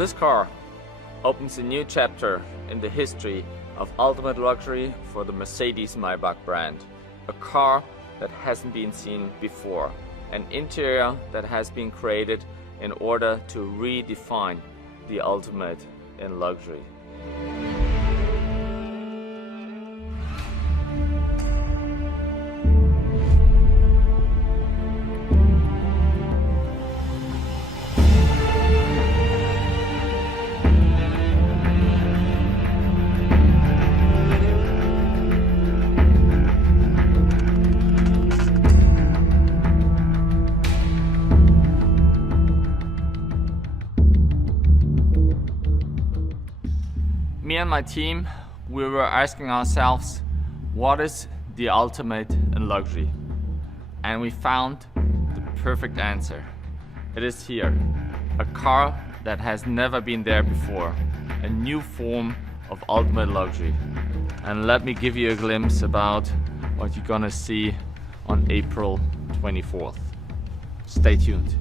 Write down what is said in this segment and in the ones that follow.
This car opens a new chapter in the history of ultimate luxury for the Mercedes-Maybach brand. A car that hasn't been seen before. An interior that has been created in order to redefine the ultimate in luxury. Me and my team, we were asking ourselves, what is the ultimate in luxury? And we found the perfect answer. It is here. A car that has never been there before. A new form of ultimate luxury. And let me give you a glimpse about what you're gonna see on April 24th. Stay tuned.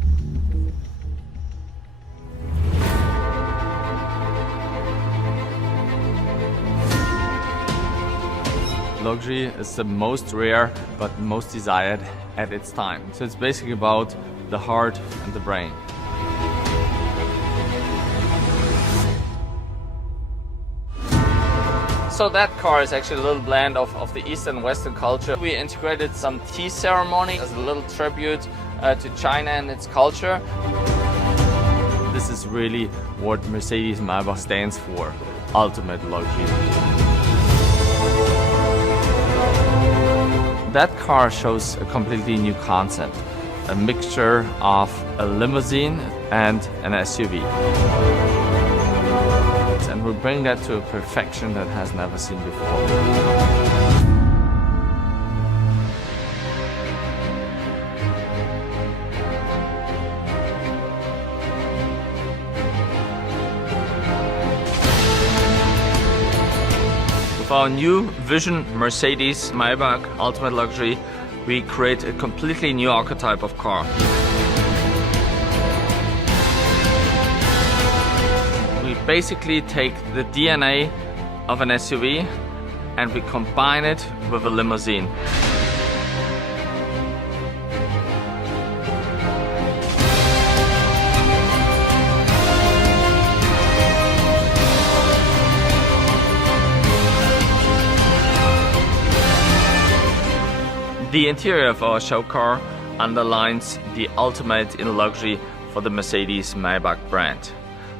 Luxury is the most rare but most desired at its time. So it's basically about the heart and the brain. So that car is actually a little blend of the Eastern and Western culture. We integrated some tea ceremony as a little tribute to China and its culture. This is really what Mercedes-Maybach stands for, ultimate luxury. That car shows a completely new concept, a mixture of a limousine and an SUV. And we bring that to a perfection that has never seen before. With our new Vision Mercedes-Maybach Ultimate Luxury, we create a completely new archetype of car. We basically take the DNA of an SUV and we combine it with a limousine. The interior of our show car underlines the ultimate in luxury for the Mercedes-Maybach brand.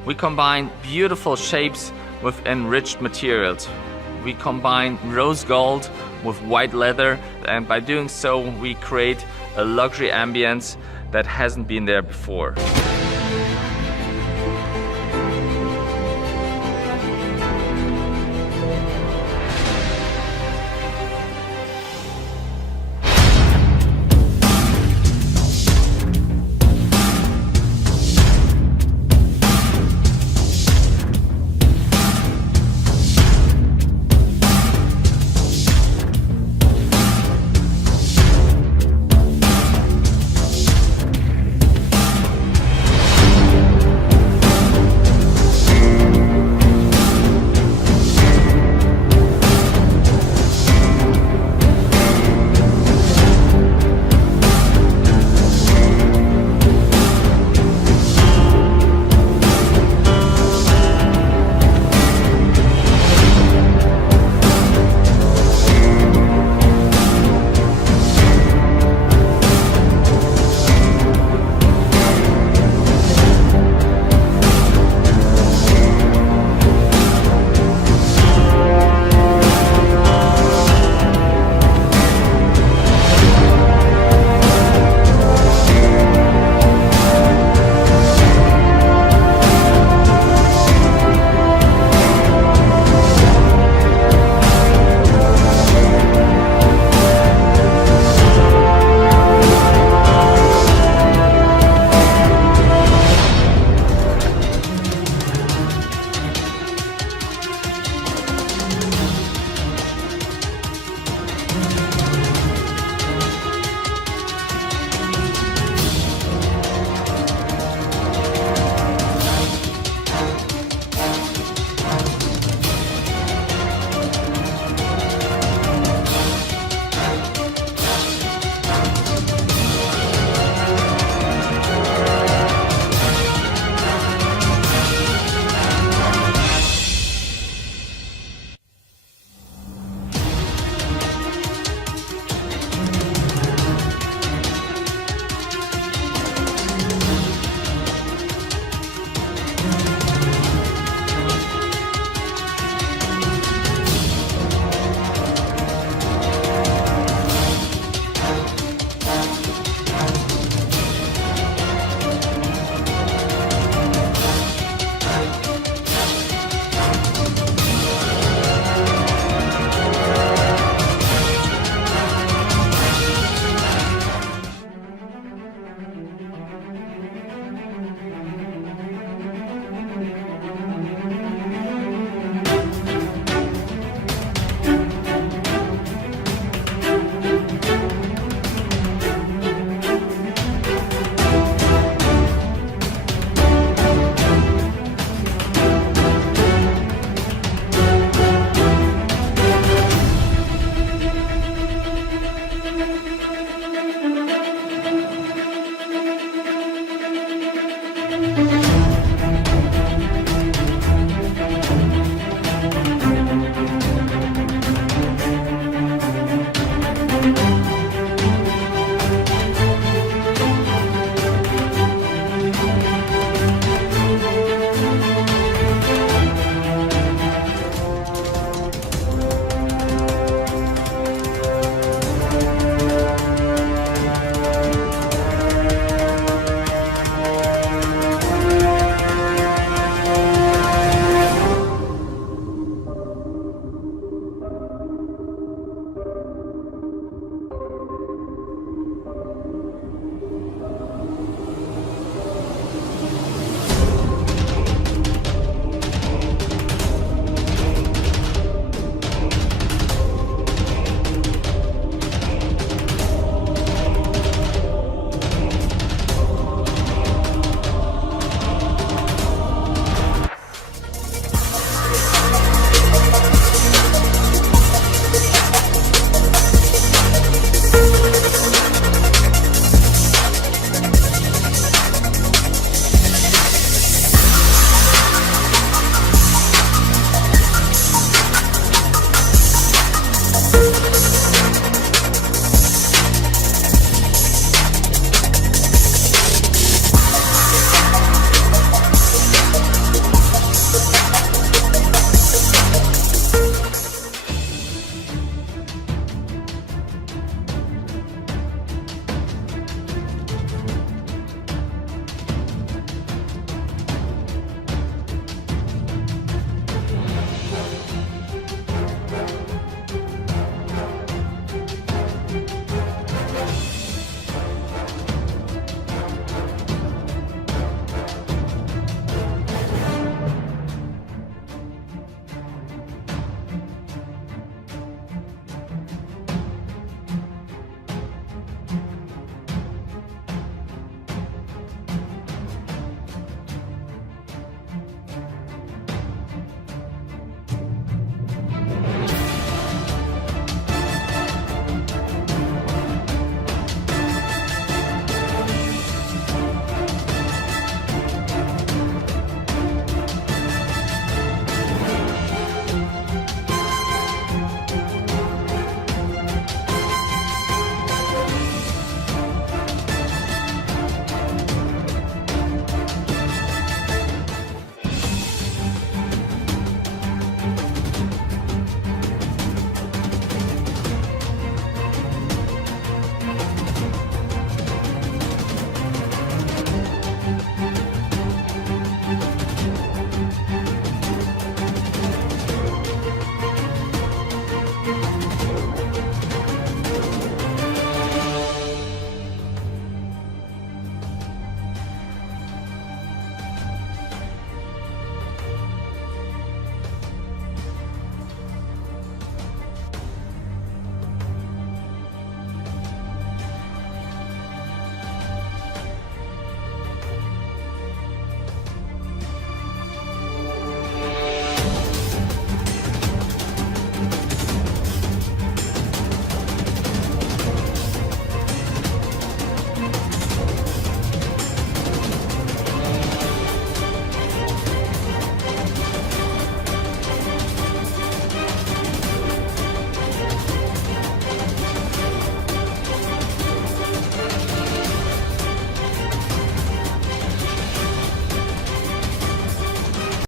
We combine beautiful shapes with enriched materials. We combine rose gold with white leather, and by doing so we create a luxury ambience that hasn't been there before.